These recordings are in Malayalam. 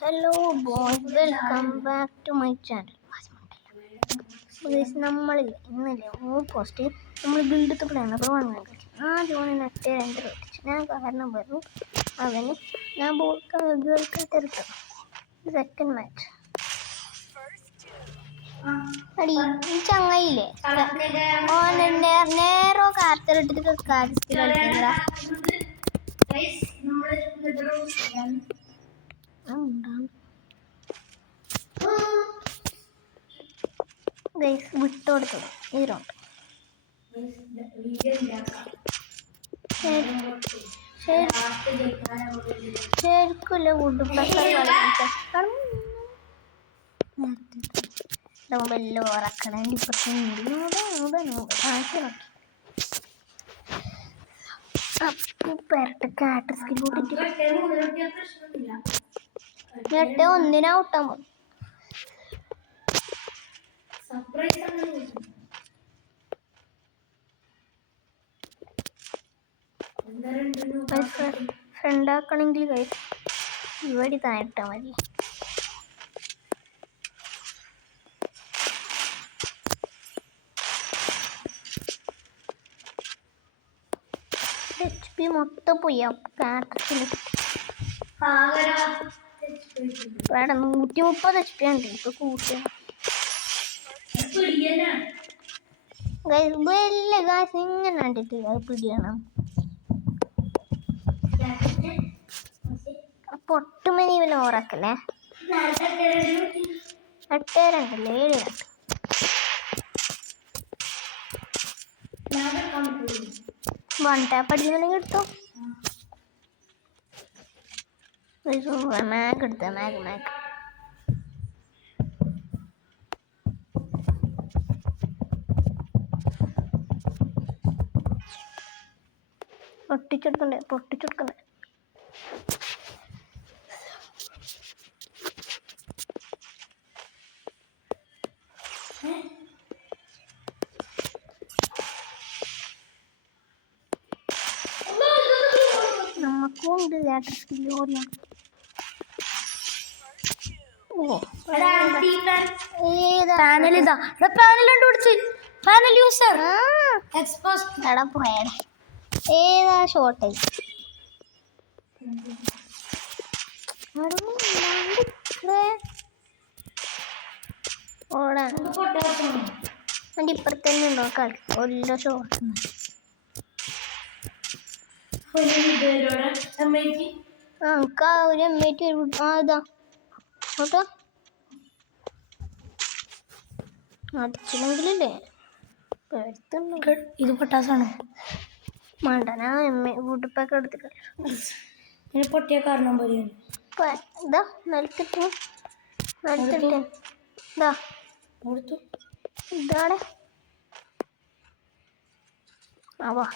Hello boys, welcome back to my channel. നമ്മൾ ഇന്നലെ പോസ്റ്റ് നമ്മൾ ബിൽഡത്തെ പ്ലാൻ അപ്പോൾ ആദ്യം ഓനെ നട്ടേ 2 വെച്ചു. ഞാൻ കാരണം പറഞ്ഞു അവന് ഞാൻ കേൾക്കാത്തെടുത്തു. സെക്കൻഡ് മാച്ച് അടി ഈ ചങ്ങയില്ലേ ഓനെ നേരോ കാർത്തലിട്ടിട്ട് കാര്യത്തിൽ കളിക്കുന്നതാ. വിട്ടുകൊടുത്തു ഈ റൗണ്ട് ശരിക്കില്ല മൊബൈലിൽ ഓറക്കണം. എന്നിട്ട് ഒന്നിനാ ഔട്ടാൻ പോകും. ഫ്രണ്ട് ആക്കണമെങ്കിൽ ഇവിടെ താഴെട്ടാ മതി. HP മൊത്തം പോയി. വേണം 130 HP ഉണ്ട്. ഇപ്പൊ കൂട്ടിയ വലിയ ഗാസ് ഇങ്ങനെ കണ്ടിട്ട് പിടിയണം. പൊട്ടുമനി വല്ല ഓറാക്കല്ലേ. 8-2 7 ടാപ്പ് അടിക്കുന്നുണ്ടെങ്കിൽ എടുത്തോ. മാഗ് എടുത്ത മാഗ് പൊട്ടിച്ചെടുക്കണ്ടേ. നമുക്കുണ്ട് ഏതാ ഷോർട്ടേജ് ഓടാൻ എൻ്റെ ഇപ്പുറത്തന്നെ ഉണ്ടോ കളി എല്ലാ ഷോർട്ട്. നമുക്ക് ഒരു എമ്മേറ്റ് ഇതാ ഓട്ടോ അടിച്ചില്ലെങ്കിലല്ലേ ഇത് പൊട്ടാസാണോ മണ്ടനാ. വുഡ്പാക്ക് എടുത്തിട്ട് പൊട്ടിയ കാരണം ഇതാ നിലത്തിട്ട് ഇതാ ഇതാണ് ആവാ.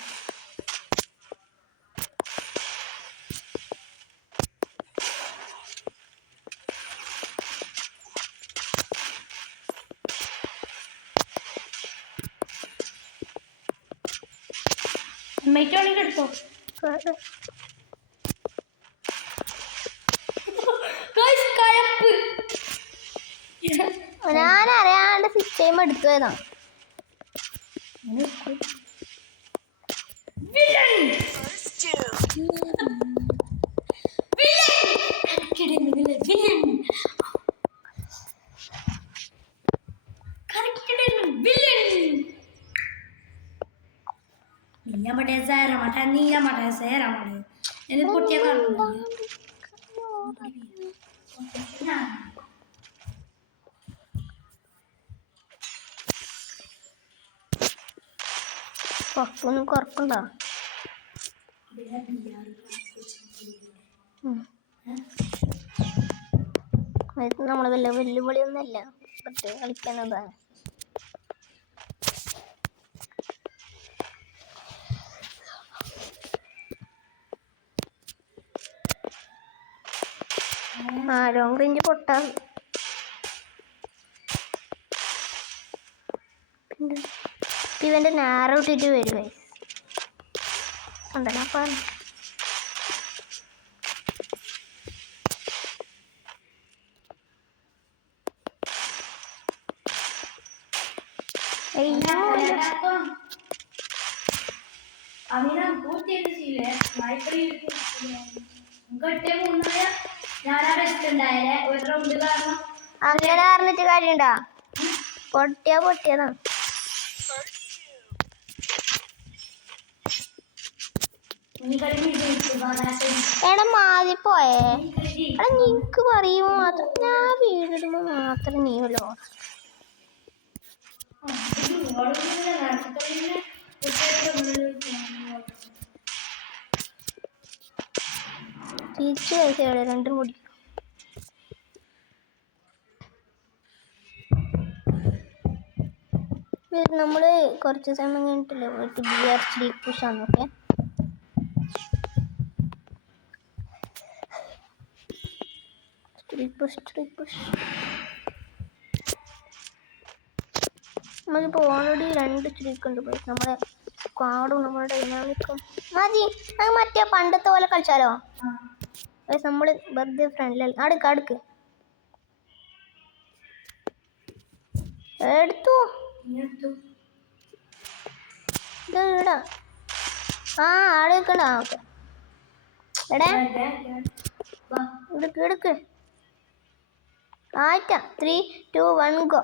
എടുത്തോ. ഞാൻ അറിയാണ്ട് സിസ്റ്റം എടുത്തു പോയതാണ്. കുറച്ചൊന്നും കുറക്കുണ്ടോ. നമ്മള് വല്ല വെല്ലുവിളിയൊന്നുമല്ല, പ്രത്യേകം കളിക്കുന്നതാണ്. ലോങ് റേഞ്ച് പൊട്ടാ. ഇവന്റെ നാരോ ഇട്ടിട്ട് വരുവേ ഉണ്ടല്ലോ. അപ്പം അയ്യോ അങ്ങനെ പറഞ്ഞിട്ട് കാര്യണ്ടാ പൊട്ടിയതാണ് എടാ മാറിപ്പോയേ എടാ നിനക്ക് പറയുമ്പോ മാത്രം ഞാൻ വീടിടുമ്പോ മാത്രം നീ വല്ലോ തിരിച്ചു കഴിച്ച എവിടെ രണ്ടും കൂടി നമ്മള് കുറച്ച് സമയം കഴിഞ്ഞിട്ടില്ലേ പോയിട്ട് ബിയർ സ്ലീപ്പ് പുഷാണ് ഓക്കെ സ്ട്രീറ്റ് പുഷ് നമ്മളിപ്പോൾ ഓൾറെഡി 2 സ്ട്രീക്ക് ഉണ്ട് പോയി നമ്മുടെ സ്ക്വാഡും നമ്മുടെ ഡൈനാമിക്കും മതി അത് മറ്റേ പണ്ടത്തെ പോലെ കളിച്ചാലോ നമ്മൾ വെറുതെ ഫ്രണ്ടിൽ അടുക്ക് എടുത്തു ഇടാ ആടെ വെക്കണ്ട ഓക്കെ എടേ എടുക്ക് ആയിട്ടാ 3, 2, 1 ഗോ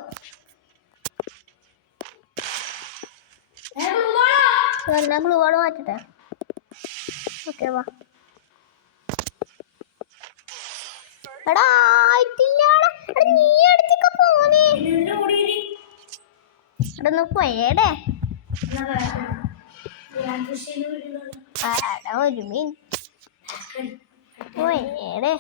ഞാൻ ഗ്ലൂ വാൾ മാറ്റട്ടെ ഓക്കെ വാ എടാ ആയിട്ടില്ല നീ എടുത്തേക്ക് പോന്നേ എടാ പോയേടേ ഒരു മിനിറ്റ് പോയേടേ